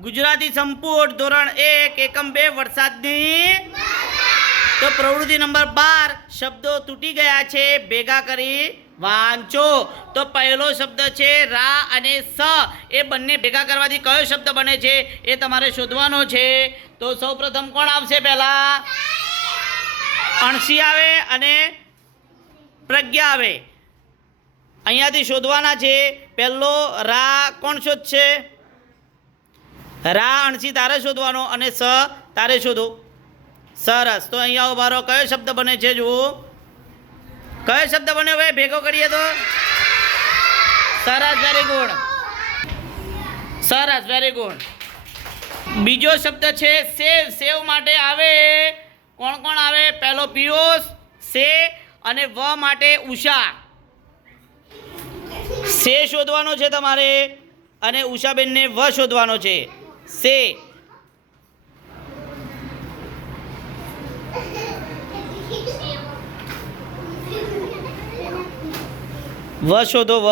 ગુજરાતી સંપૂર્ણ ધોરણ એક, એકમ બે વરસાદની તો પ્રવૃત્તિ નંબર બાર, શબ્દો તૂટી ગયા છે, ભેગા કરી વાંચો. તો પહેલો શબ્દ છે રા અને સ. એ બંને ભેગા કરવાથી કયો શબ્દ બને છે એ તમારે શોધવાનો છે. તો સૌપ્રથમ કોણ આવશે પહેલાં? અણસી આવે અને પ્રજ્ઞા આવે. અહીંયાથી શોધવાના છે. પહેલો રા કોણ શોધશે? રા અણસી તારે શોધવાનો અને સ તારે શોધો. સરસ. તો અહીંયા ઉભારો કયો શબ્દ બને છે જુઓ. કયો શબ્દ બને ભાઈ? ભેગો કરીએ તો. સરસ વેરી ગુડ સરસ વેરી ગુડ બીજો શબ્દ છે સેવ. સેવ માટે આવે. કોણ કોણ આવે? પહેલો પિયુષ, સે અને વ માટે ઉષા. સે શોધવાનો છે તમારે અને ઉષાબેનને વ શોધવાનો છે. સે વ શોધો વ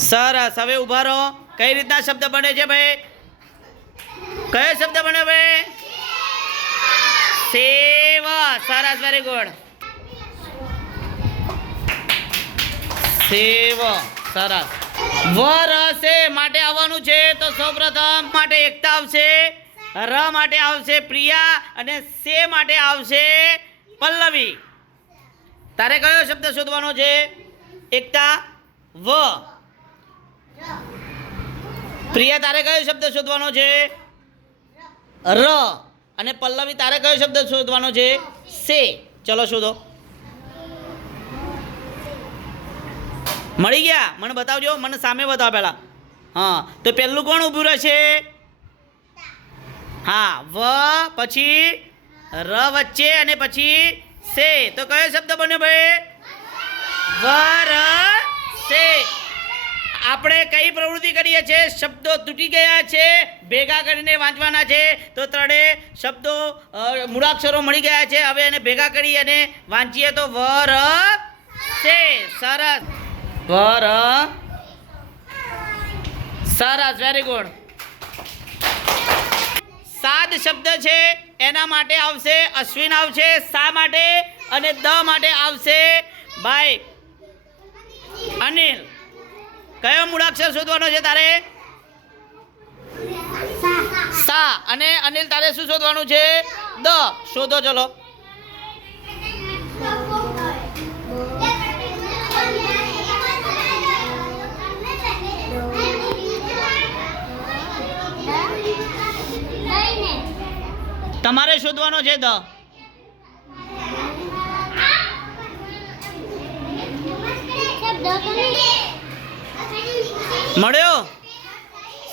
સરસ હવે ઊભા રહો. કઈ રીતના શબ્દ બને છે ભાઈ? કયો શબ્દ બને ભાઈ? સેવા. સરસ વેરી ગુડ સેવ. સરસ. વરસે માટે આવવાનું છે તો સૌપ્રથમ માટે એકતા આવશે, ર માટે આવશે પ્રિયા અને સે માટે આવશે પલ્લવી. તારે કયો શબ્દ શોધવાનો છે? એકતા, વ. પ્રિયા, તારે કયો શબ્દ શોધવાનો છે? ર. અને પલ્લવી, તારે કયો શબ્દ શોધવાનો છે? સે. ચલો શોધો. મળી ગયા? મને બતાવજો, મને સામે બતાવો પહેલાં. હા, તો પહેલું કોણ ઊભું રહેશે? હા, વ, પછી ર વચ્ચે અને પછી સે. તો કયો શબ્દ બન્યો ભાઈ? વ, ર, સે. આપણે કઈ પ્રવૃત્તિ કરીએ છીએ? શબ્દો તૂટી ગયા છે, ભેગા કરીને વાંચવાના છે. તો ત્રણે શબ્દો મૂળાક્ષરો મળી ગયા છે. હવે એને ભેગા કરી અને વાંચીએ તો વ, ર, સે. સરસ. વર સરસ વેરી ગુડ સાદ શબ્દ છે એના માટે આવશે અશ્વિન આવશે સા માટે? અને દ માટે આવશે ભાઈ અનિલ. કયો મૂળાક્ષર શોધવાનો છે તારે? સા. અને અનિલ તારે શું શોધવાનું છે? દ. શોધો ચલો. શોધવાનો છે ધ મળ્યો?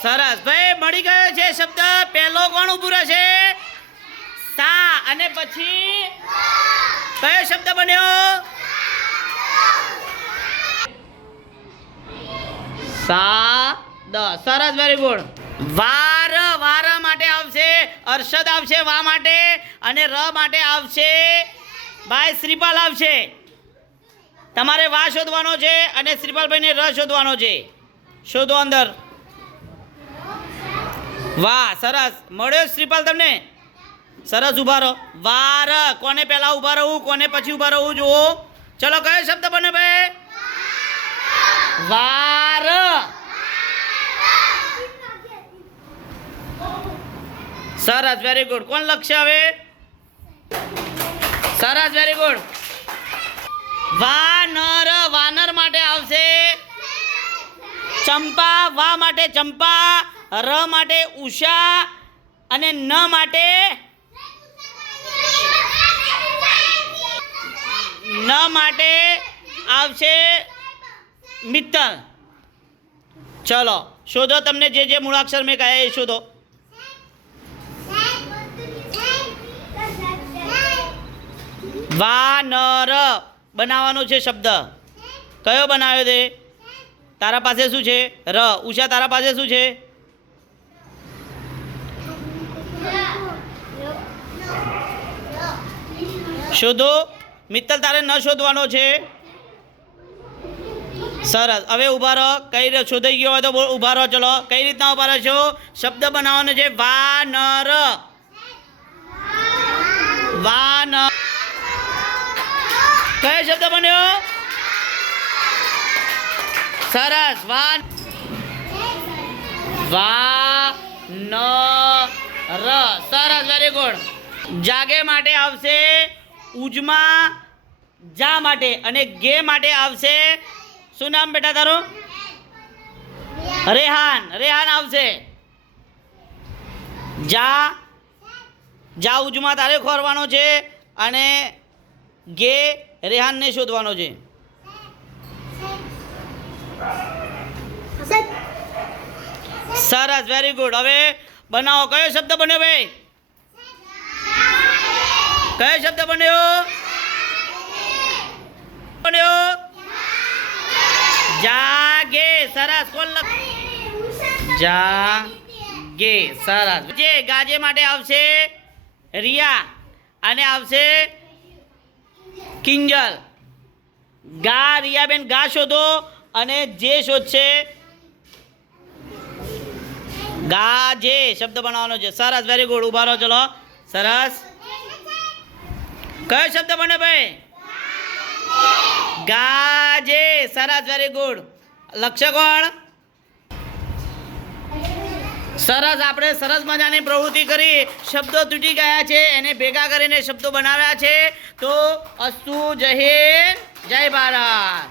સરસ. ભાઈ, મળી ગયો છે શબ્દ. પહેલો કોણ ઉભું રહેશે? સા. અને પછી? કયો શબ્દ બન્યો? સા. દ. સરસ વેરી ગુડ વાર અર્ષદ આવશે વા માટે અને ર માટે આવશે ભાઈ શ્રીપાલ આવશે. તમારે વા શોધવાનો છે અને શ્રીપાલભાઈને ર શોધવાનો છે. શોધો અંદર. વાહ, સરસ. મળ્યો શ્રીપાલ તમને? સરસ ઊભા રહો. વાર કોને પહેલાં ઊભા રહું, કોને પછી ઊભા રહું, જુઓ. ચલો, કયો શબ્દ બને ભાઈ? વાર સરસ વેરી ગુડ કોણ લક્ષ્ય હવે? સરસ વેરી ગુડ વાનર વાનર માટે આવશે. ચંપા, વા માટે ચંપા, ર માટે ઉષા, અને ન માટે ન માટે આવશે મિત્તલ. ચલો, શોધો તમને જે જે મૂળાક્ષર મેં કહ્યા એ શોધો. વાનર. બનાવવાનો છે શબ્દ. કયો બનાવ્યો તે? તારા પાસે શું છે? ર. ઉષા, તારા પાસે શું છે? શોધો. મિત્તલ, તારે ન શોધવાનો છે. સરસ. હવે ઊભા રહો. કઈ રીતે શોધાઈ ગયો હોય તો ઊભા રહો. ચલો. કઈ રીતના ઊભા રહો છો શબ્દ બનાવવાનો છે વાનર. વાન કયો શબ્દ બન્યો? સરસ. વાન ન ર સરસ વેરી ગુડ જાગે માટે આવશે, ઉજમાં જા માટે અને ગે માટે આવશે. શું નામ બેટા તારું? રેહાન. રેહાન આવશે. જા જા ઉજમાં તારે ખોરવાનો છે અને ગે રેહાનને શોધવાનો છે. સરસ વેરી ગુડ હવે બનાવો. કયો શબ્દ બન્યો ભાઈ? કયો શબ્દ બન્યો? બન્યો? જાગે. સરસ કોણ લખ? જાગે. સરસ. જે ગાજે માટે આવશે રિયા. અને આવશે કિંજલ, ગા રિયાબેન ગા શોધો અને જે શોધશે. ગા જે શબ્દ બનાવવાનો છે. સરસ વેરી ગુડ ઊભા રહો, ચલો. સરસ. કયો શબ્દ બને ભાઈ? ગાજે સરસ વેરી ગુડ લક્ષ્ય કોણ? સરસ, આપણે સરસ મજાની પ્રવૃત્તિ કરી. શબ્દો તૂટી ગયા છે, એને ભેગા કરીને શબ્દો બનાવ્યા છે. તો અસ્તુ જય જય ભારત.